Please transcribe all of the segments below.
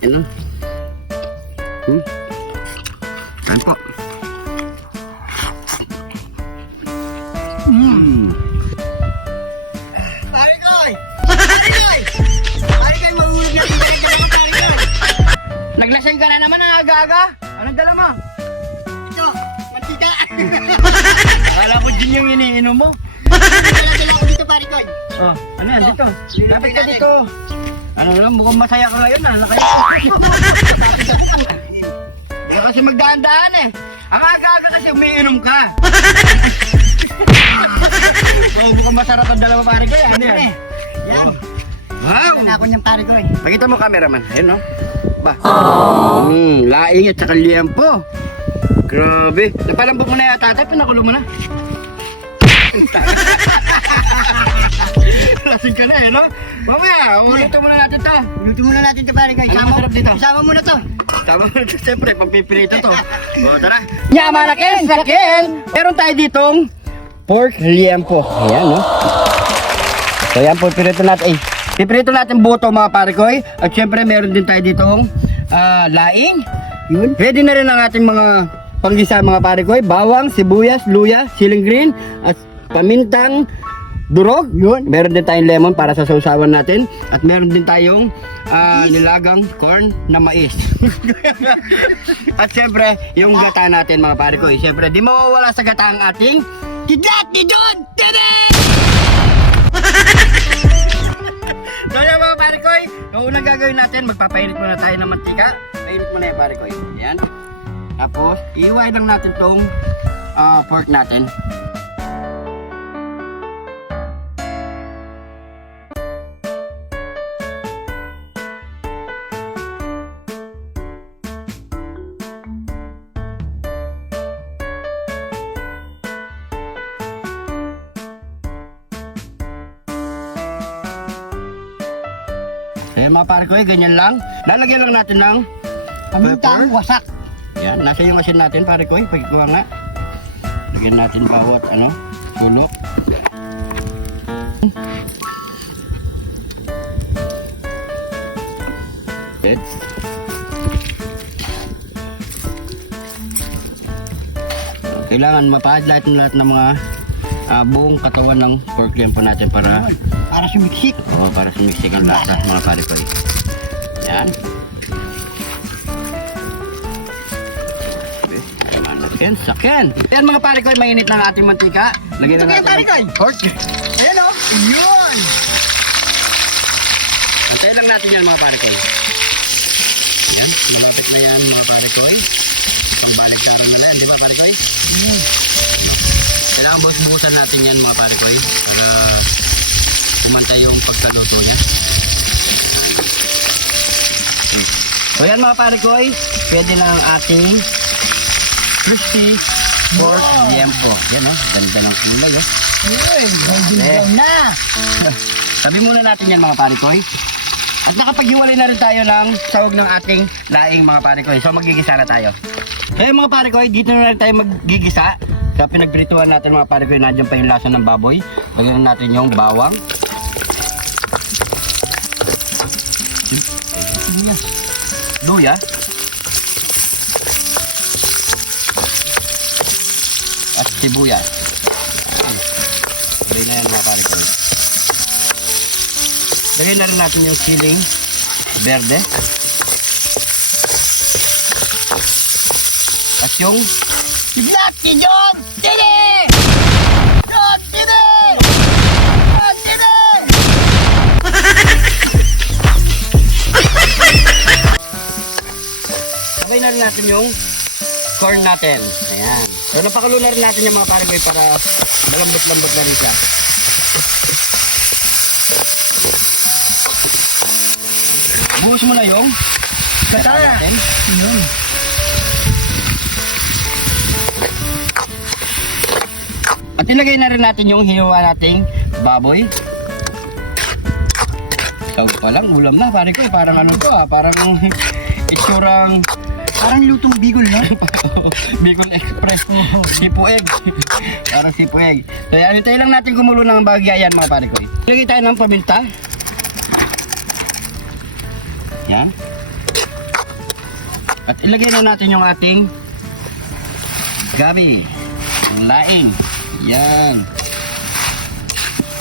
Yan. Yan po. Parikoy! Parikoy! Parikoy, mahulog na rin ka Parikoy! Naglasing ka na naman ang aga-aga. Anong dala mo? Ito, mantika! Akala ko din yung iniinom mo. Dala ko dito, Parikoy! Oh, ano yan dito? Lapit ka dito. Ano lang, mukhang masaya ka ngayon na. Nakaya. Hindi ka kasi magdaan-daan eh. Ang aga-aga kasi umiinom ka. Oh, mukhang masarap ang dalawa pare ko. Ano yan? Yan! Wow! Dala ko niyang Parikoy! Pakita mo cameraman. Ayun no? Ba? Laing at saka liempo. Grabe. Napalambot mo na yata. Pinakulo mo na. Lasing ka na eh, no? Mamaya, uluto muna natin to. Luto muna natin ito, Parikoy! Ano masarap dito? Isama mo na to! Tama mo na siyempre, pampipirito to. O, tara. Yaman na Ken, sa Ken! Meron tayo ditong pork liempo. Ayan, no? So, yan po, pirito natin. Pipirito natin buto, mga parikoy. At siyempre, meron din tayo ditong laing. Yun. Pwede na rin ang ating mga panggisa, mga parikoy. Bawang, sibuyas, luya, siling green, at pamintang durog. Yun. Meron din tayong lemon para sa sausawan natin. At meron din tayong nilagang corn na mais. At siyempre, yung gata natin, mga parikoy. Siyempre, di mawawala sa gata ang ating Kidlat ni John! Tada! So yan mga parikoy, ang unang gagawin natin, magpapainit muna tayo ng mantika. Painit muna yung parikoy. Yan. Tapos, iiway lang natin tong pork natin. Ayan mga parikoy, ganyan lang. Lalagyan lang natin ng Pamintang wasak! yan, nasa yung machine natin parikoy, pagkikuha nga. Lagyan natin bawat sulok. Good. Kailangan mapahid lahat ng mga buong katawan ng pork liempo natin para sumiksik! para sumiksik ang lasa, mga parikoy. Yan. Sakin, sakin. Yan mga parikoy, mainit na ang ating mantika. Lagyan na natin parikoy! pork. Ayan o! Yun! Antayin lang natin yan mga parikoy. Yan, malapit na yan mga parikoy. Itong baligtaran na lang, di ba parikoy? Kailangan bukas-bukasan natin yan mga parikoy para kumantay yung pagkaluto niya. So yan mga parikoy, pwede na ang ating crispy pork liempo. Yan o, ganda ng kulay o. Golden brown na! Sabi muna natin yan mga parikoy. At nakapaghiwalay na rin tayo ng sahog ng ating laing mga parikoy. So magigisa na tayo. So yung mga parikoy, dito na rin tayo magigisa. Sa pinagprituhan natin mga parikoy, nandiyan pa yung lasa ng baboy. Lagyan natin yung bawang. Luya. At sibuyas. Sabay na yan mga parikoy. Lagyan na rin natin yung siling berde. At yung Kidlat ni John! Tini! John! Tini! John! Tini! sabay na rin natin yung corn natin. Ayan. So napakalo na rin natin yung mga parikoy para malambot-lambot na rin siya. Buhos mo na yung gata natin. Yun! At ilagay na rin natin yung hinuha nating baboy. So pa lang, ulam na pare ko. Parang ano to parang itsurang Parang lutong bigol na. Bicol Express. Sipo egg. Parang sipo egg. So yan, hintayin lang natin kumulo ng bagya yan mga pare ko. Ilagay tayo ng paminta. Yan. At ilagay na natin yung ating gabi. Ang laing. Yan.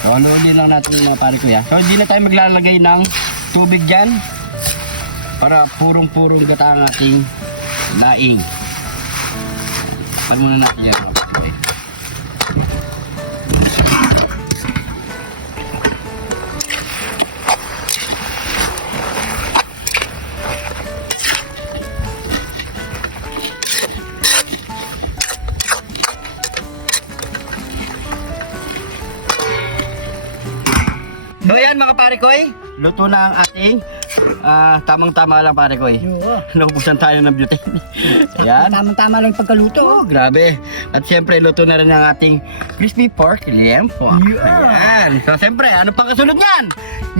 So, haluin lang natin yung mga pare ko yan. So, hindi na tayo maglalagay ng tubig dyan. Para purong-purong gata ang ating laing. Pag muna natin yan. Okay. So yan mga pare koy, luto na ang ating tamang-tama lang pare koy. Naubusan tayo ng butane. Ayan. Tamang-tama lang yung pagkaluto. Oh, grabe. At siyempre, luto na rin ang ating crispy pork liempo. Ayan. So siyempre, ano pang kasunod niyan?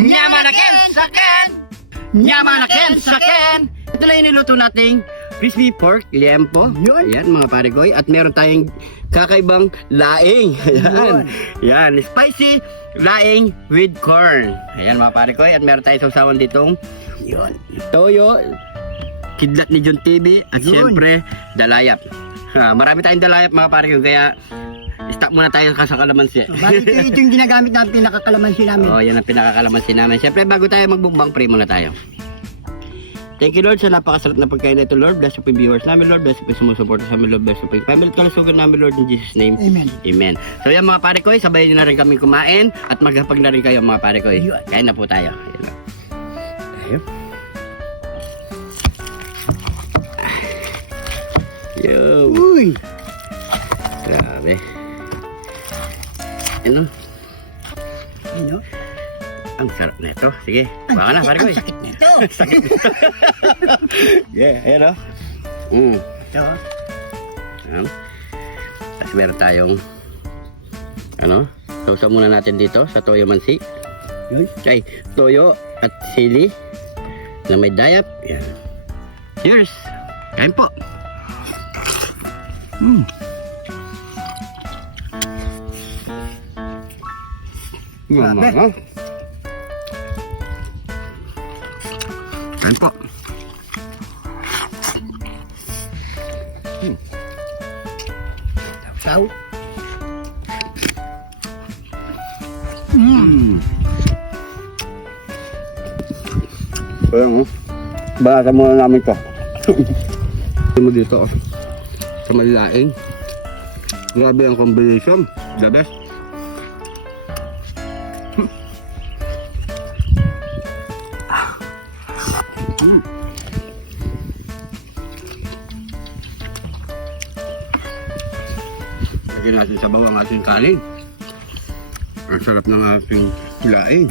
Nyamanaken saken! Nyamanaken saken! Ito lang yung niluto nating crispy pork liempo. Ayan mga pare koy. At meron tayong kakaibang laing. Ayan. Ayan. Spicy laing with corn. Ayan mga pare koy. At meron tayong sausawan ditong toyo, kidlat ni John TV, at siyempre dalayap. Marami tayong dalayap mga pare koy. Kaya stop muna tayo sa kalamansi. Ito yung ginagamit natin, pinakakalamansi namin. Oh, yan ang pinakakalamansi namin. Siyempre bago tayo magbukbang, pray muna tayo. Thank you Lord sa napakasarap na pagkain na ito Lord. Bless you po yung viewers namin Lord. Bless you po yung sumusuporta sa amin Lord. Bless you po yung family at kalusugan namin Lord in Jesus name. Amen. Amen. So yan mga pare koy, sabayan nyo na rin kami kumain at maghapag na rin kayo mga pare koy. Kain na po tayo. Ayan. Yo. Uy! Grabe. Ano? Ano? Ang sarap na ito. Sige, baka na pare koy. Ang sakit nito. Sakit. Yeah, ayan o. Ito. Ayan. Tapos meron tayong sausaw muna natin dito sa toyo mansi. Okay, toyo at sili na may dayap. Yan. Cheers! Kain po! Grabe. Kain po! Saw. Ayan o. Baka muna namin ito. Mo dito o. Sa malilaing. Grabe ang combination. The best. Lagyan natin sa bawang ating kanin. Ang sarap ng ating laing.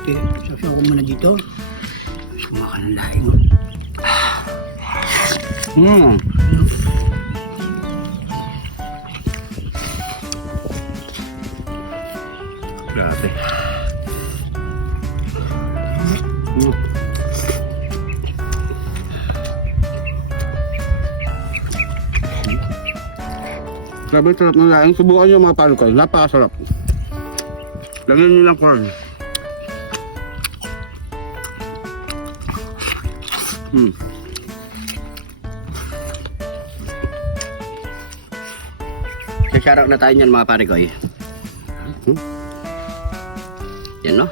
Okay, sasaw ko muna dito. Sumaka ng laing. Grabe. Grabe, sarap ng laing. Subukan nyo mga palo ko. Napakasarap. Lagyan nyo lang corn. Shoutout na tayo niyan mga pare ko. Yan no?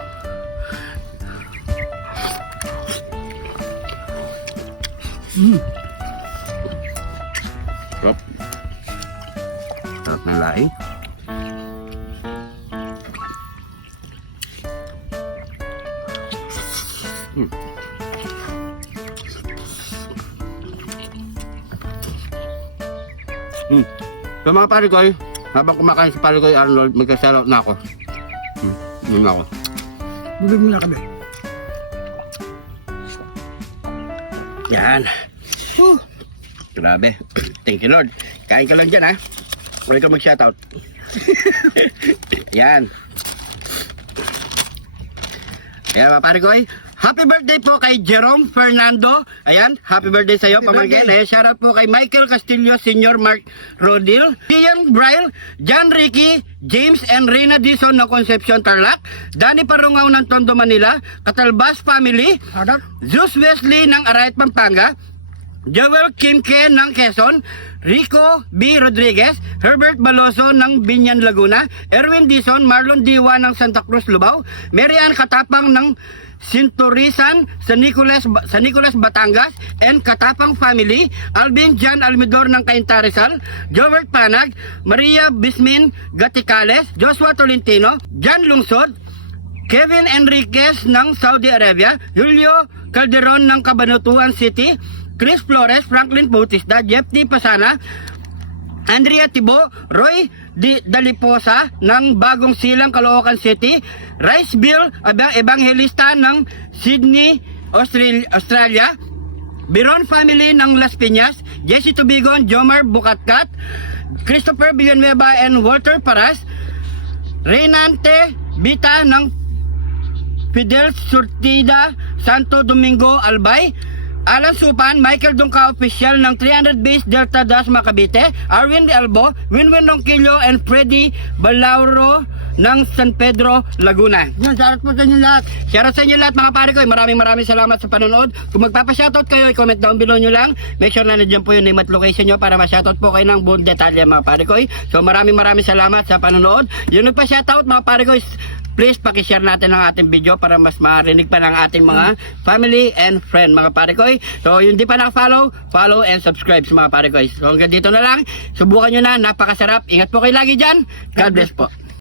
Sarap. Sarap ng laing. So mga pare ko, habang kumakain si pare ko Arnold, magka-shoutout na ako. Yun na ako. Bubig mo na kami. Yan. Grabe. Thank you Lord. Kain ka lang dyan ha. Huwag ka mag-shoutout. Yan. Kaya mga pare ko, Happy birthday po kay Jerome Fernando. Ayan, happy birthday sa iyo, pamangkin. Ayan, shoutout po kay Michael Castillo, Senior Mark Rodil, Ian Braille, John Ricky, James and Reyna Dison ng Concepcion Tarlac, Danny Parungaw ng Tondo, Manila, Catalbas Family, Zeus Wesley ng Arayat, Pampanga, Joel Kimke ng Quezon, Rico B. Rodriguez, Herbert Baloso ng Binyan, Laguna, Erwin Dison, Marlon Diwa ng Santa Cruz, Lubao, Marian Katapang ng Sinturisan sa Nicolas, Batangas, and Katapang Family, Alvin Jan Almidor ng Cainta, Rizal, Jobert Panag, Maria Bismin Gaticales, Joshua Tolentino, Jan Lungsod, Kevin Enriquez ng Saudi Arabia, Julio Calderon ng Cabanatuan City, Chris Flores, Franklin Bautista, Jeff T. Pasana, Andrea Tibo, Roy Daliposa ng Bagong Silang, Caloocan City, Rice Bill Evangelista ng Sydney, Australia, Biron Family ng Las Piñas, Jesse Tubigon, Jomar Bukatkat, Christopher Villanueva and Walter Paras, Reynante Bita ng Fidel Surtida, Santo Domingo, Albay, Alan Supan, Michael Dungka Official ng 300 Base Delta Das, Macabite, Arwin De Albo, Winwin Ronquillo, and Freddy Balauro ng San Pedro, Laguna. Yan, shoutout po sa inyo lahat. Shoutout sa inyo lahat, mga pare ko. Maraming salamat sa panonood. Kung magpapa-shoutout kayo, i-comment down below nyo lang. Make sure na nandiyan po yung name at location nyo para ma-shoutout po kayo ng buong detalye, mga pare ko. So maraming salamat sa panonood. Yung nagpa-shoutout, mga pare ko, please pakishare natin ang ating video para mas marinig pa ng ating mga family and friend, mga pare ko. So yung di pa naka-follow, follow and subscribe sa mga pare ko. So hanggang dito na lang. Subukan nyo na, napakasarap. Ingat po kayo lagi dyan. God bless po.